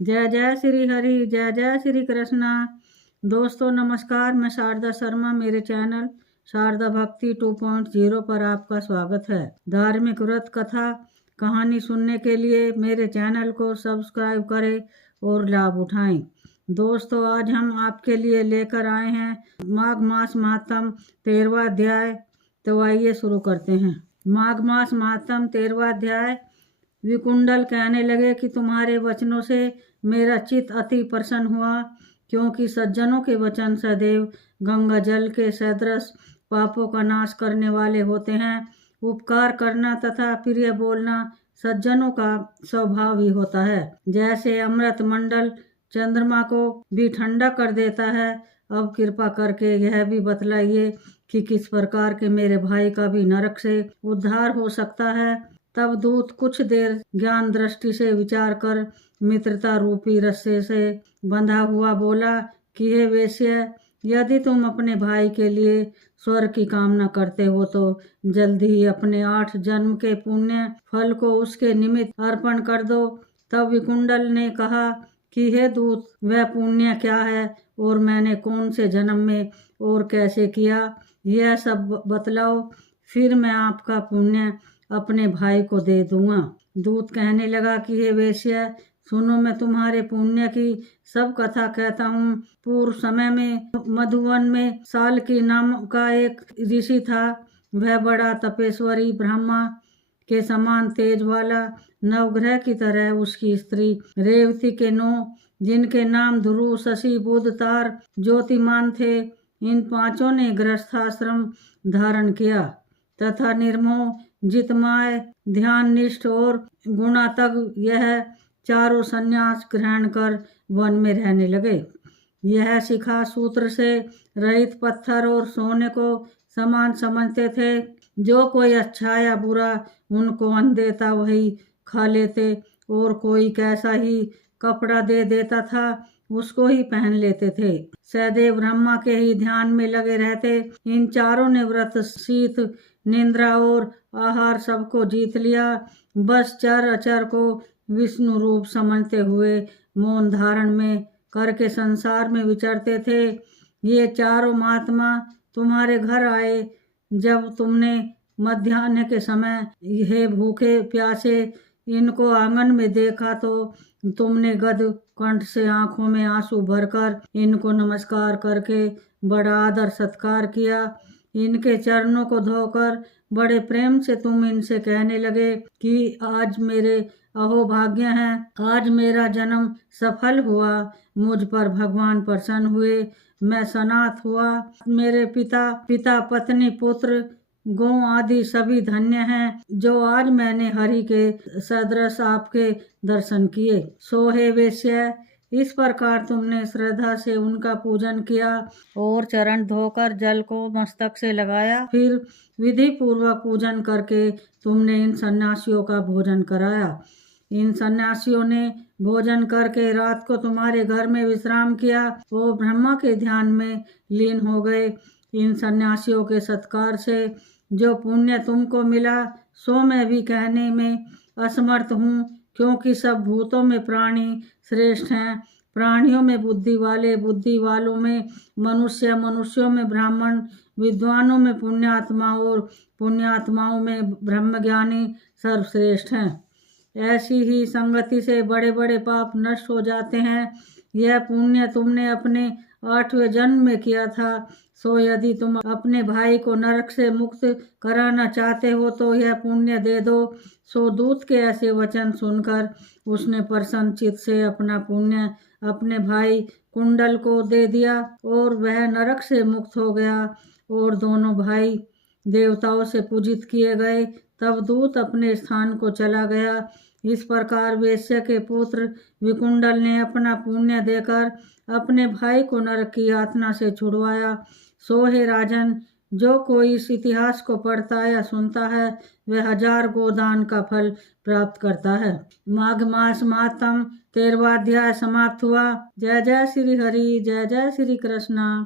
जय जय श्री हरि, जय जय श्री कृष्णा। दोस्तों नमस्कार, मैं शारदा शर्मा। मेरे चैनल शारदा भक्ति 2.0 पर आपका स्वागत है। धार्मिक व्रत कथा कहानी सुनने के लिए मेरे चैनल को सब्सक्राइब करें और लाभ उठाएं। दोस्तों आज हम आपके लिए लेकर आए हैं माघ मास महात्म 13वां अध्याय। तो आइए शुरू करते हैं। माघ मास महात्म 13वां अध्याय। विकुंडल कहने लगे कि तुम्हारे वचनों से मेरा चित्त अति प्रसन्न हुआ, क्योंकि सज्जनों के वचन सदैव गंगा जल के सदृश पापों का नाश करने वाले होते हैं। उपकार करना तथा प्रिय बोलना सज्जनों का स्वभाव ही होता है। जैसे अमृत मंडल चंद्रमा को भी ठंडा कर देता है, अब कृपा करके यह भी बतलाइए कि किस प्रकार के मेरे भाई का भी नरक से उद्धार हो सकता है। तब दूत कुछ देर ज्ञान दृष्टि से विचार कर मित्रता रूपी रस्से से बंधा हुआ बोला कि हे वेश्य, यदि तुम अपने भाई के लिए स्वर्ग की कामना करते हो तो जल्दी ही अपने 8 जन्म के पुण्य फल को उसके निमित्त अर्पण कर दो। तब विकुंडल ने कहा कि हे दूत, वह पुण्य क्या है और मैंने कौन से जन्म में और कैसे किया, यह सब बतलाओ, फिर मैं आपका पुण्य अपने भाई को दे दूंगा। दूत कहने लगा कि हे वेश्या, सुनो, मैं तुम्हारे पुण्य की सब कथा कहता हूँ। पूर्व समय में मधुवन में साल्की नाम का एक ऋषि था। वह बड़ा तपेश्वरी, ब्रह्मा के समान तेज वाला, नवग्रह की तरह उसकी स्त्री रेवती के 9, जिनके नाम ध्रुव, शशि, बुध, तार, ज्योतिमान थे। इन 5 ने गृहस्थाश्रम धारण किया तथा निर्मोह, जितमाय, ध्याननिष्ठ और गुणातग यह चारों संन्यास ग्रहण कर वन में रहने लगे। यह शिखा सूत्र से रहित पत्थर और सोने को समान समझते थे। जो कोई अच्छा या बुरा उनको अन्न देता वही खा लेते, और कोई कैसा ही कपड़ा दे देता था उसको ही पहन लेते थे। सदैव ब्रह्मा के ही ध्यान में लगे रहते। इन चारों ने व्रत, शीत, निद्रा और आहार सबको जीत लिया। बस चर अचर को विष्णु रूप समझते हुए मौन धारण में करके संसार में विचरते थे। ये चारों महात्मा तुम्हारे घर आए जब तुमने मध्याह्न के समय हे भूखे प्यासे इनको आंगन में देखा, तो तुमने गद कंठ से आंखों में आंसू भरकर इनको नमस्कार करके बड़ा आदर सत्कार किया। इनके चरणों को धोकर बड़े प्रेम से तुम इनसे कहने लगे कि आज मेरे अहोभाग्य हैं, आज मेरा जन्म सफल हुआ, मुझ पर भगवान प्रसन्न हुए, मैं सनाथ हुआ, मेरे पिता पत्नी पुत्र गौ आदि सभी धन्य हैं, जो आज मैंने हरि के सदृश आपके दर्शन किए। सो हे वेश्य, इस प्रकार तुमने श्रद्धा से उनका पूजन किया और चरण धोकर जल को मस्तक से लगाया। फिर विधि पूर्वक पूजन करके तुमने इन सन्यासियों का भोजन कराया। इन सन्यासियों ने भोजन करके रात को तुम्हारे घर में विश्राम किया। वो ब्रह्मा के ध्यान में लीन हो गए। इन सन्यासियों के सत्कार से जो पुण्य तुमको मिला सो मैं भी कहने में असमर्थ हूँ, क्योंकि सब भूतों में प्राणी श्रेष्ठ हैं। प्राणियों में बुद्धि वाले, बुद्धि वालों में मनुष्य, मनुष्यों में ब्राह्मण, विद्वानों में पुण्यात्मा और पुण्यात्माओं में ब्रह्मज्ञानी सर्वश्रेष्ठ हैं। ऐसी ही संगति से बड़े बड़े पाप नष्ट हो जाते हैं। यह पुण्य तुमने अपने 8वें जन्म में किया था। सो यदि तुम अपने भाई को नरक से मुक्त कराना चाहते हो तो यह पुण्य दे दो। सो दूत के ऐसे वचन सुनकर उसने प्रसन्न चित्त से अपना पुण्य अपने भाई कुंडल को दे दिया और वह नरक से मुक्त हो गया और दोनों भाई देवताओं से पूजित किए गए। तब दूत अपने स्थान को चला गया। इस प्रकार वेश्या के पुत्र विकुंडल ने अपना पुण्य देकर अपने भाई को नरक की यातना से छुड़वाया। सो हे राजन, जो कोई इस इतिहास को पढ़ता या सुनता है वह 1000 गोदान का फल प्राप्त करता है। माघ मास महात्म 13वां अध्याय समाप्त हुआ। जय जय श्री हरि, जय जय श्री कृष्णा।